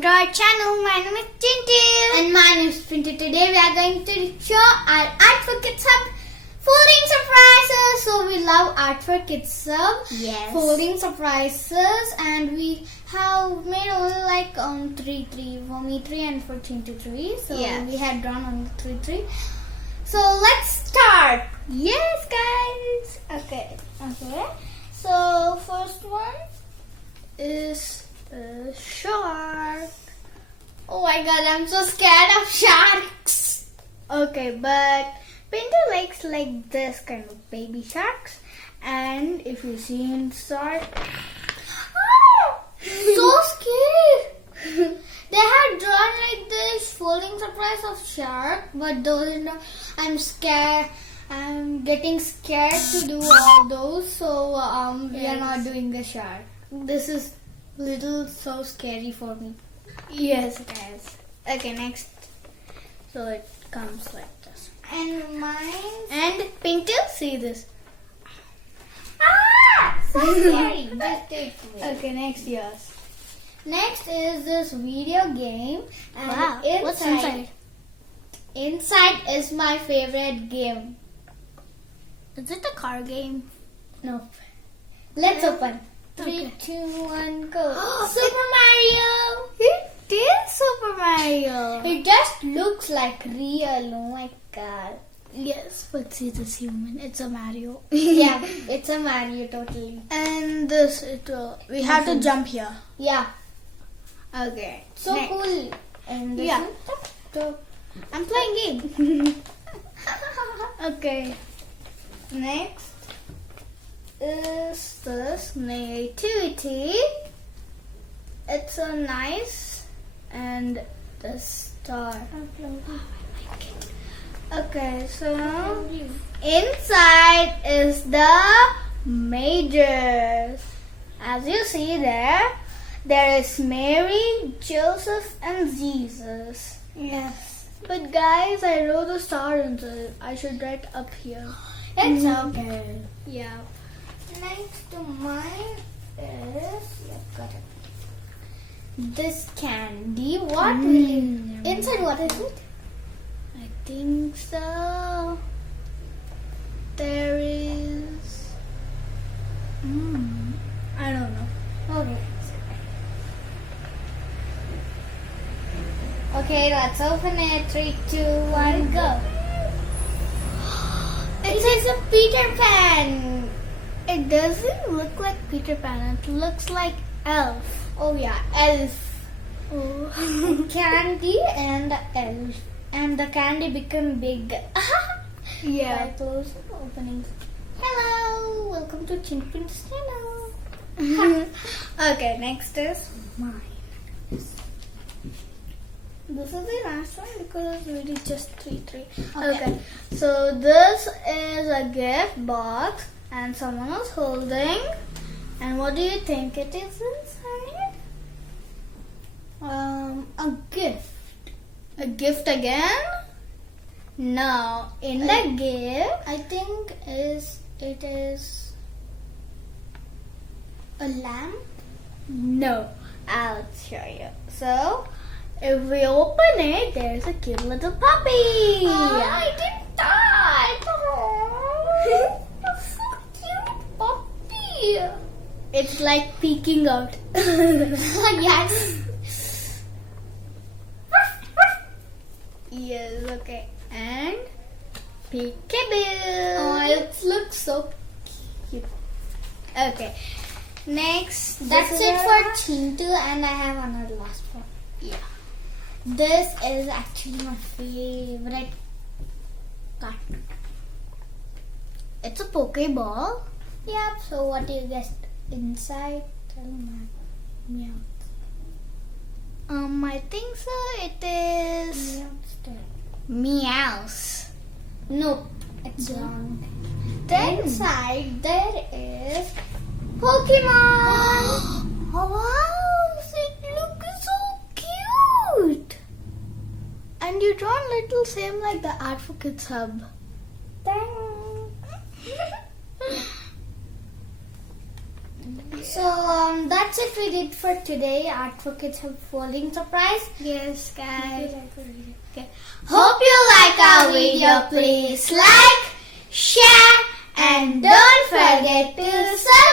welcome to our channel. My name is Tintu. And my name is Pintu. Today we are going to show our Art for Kids Hub folding surprises. So we love Art for Kids Hub. Yes. Folding surprises, and we have made only like three for me 3 and for Tintu 3. So Yes. we had drawn only 3. So let's start. Yes, guys. Okay. So first one Is a shark. oh my god, I'm so scared of sharks. Okay, but Pintu likes like this kind of baby sharks. And if you see inside, So scary. They had drawn like this folding surprise of shark, but those I'm scared. I'm getting scared to do all those, so we are not doing the shark. This is little so scary for me. yes, guys. Okay, next. So it comes like this. And mine. And Pintu, see this. So scary. Just take it. Okay, next yours. Next is this video game, and Wow, what's inside? Inside is my favorite game. Is it a car game? No. Let's open. 3, Okay. 2, 1, go. Super Mario! It is Super Mario. It just looks like real. Oh my god. Yes, but see this human. It's a Mario. Yeah, it's a Mario totally. And this, we have to jump here. Yeah, Okay. so next. cool. And this Yeah. one, I'm playing game. Okay. Next is this Nativity. It's so nice. And the star. Okay, so inside is the majors. As you see there is Mary, Joseph, and Jesus. Yes. But guys, I wrote the star inside. I should write up here. It's okay. Yeah. Next to mine is, got it. This candy. What will it? Inside, what is it? I think so. There is. I don't know. Okay. Okay, let's open it. 3, 2, 1, go. It is a Peter Pan. It doesn't look like Peter Pan. It looks like Elf. Oh yeah, elf. Oh. Candy and elf. And the candy become big. Yeah. By those openings. Hello, welcome to Chinpin's channel. Okay, next is mine. This is the last one because we did just 3. Okay. So this is a gift box and someone is holding. And what do you think it is inside? A gift. A gift again? No. In the gift, I think it is a lamp. no. I'll show you. So, if we open it, there's a cute little puppy. I didn't touch. Oh, so cute puppy. It's like peeking out. Yes. Yes, okay. And peekaboo. Oh, it looks so cute. Okay. Next, That's this it is for Chintu, and I have another last one. Yeah. This is actually my favorite cartoon. It's a pokeball. Yep. So what do you guess inside? Tell me. Yeah. I think so. It is meows. Nope. It's wrong. Then Inside there is Pokemon. Oh, wow, it looks so cute. And you drawn little same like the Art for Kids Hub. So that's it we did for today. Art for Kids have folding surprise. Yes, guys. Okay. Hope you like our video. Please like, share, and don't forget to subscribe.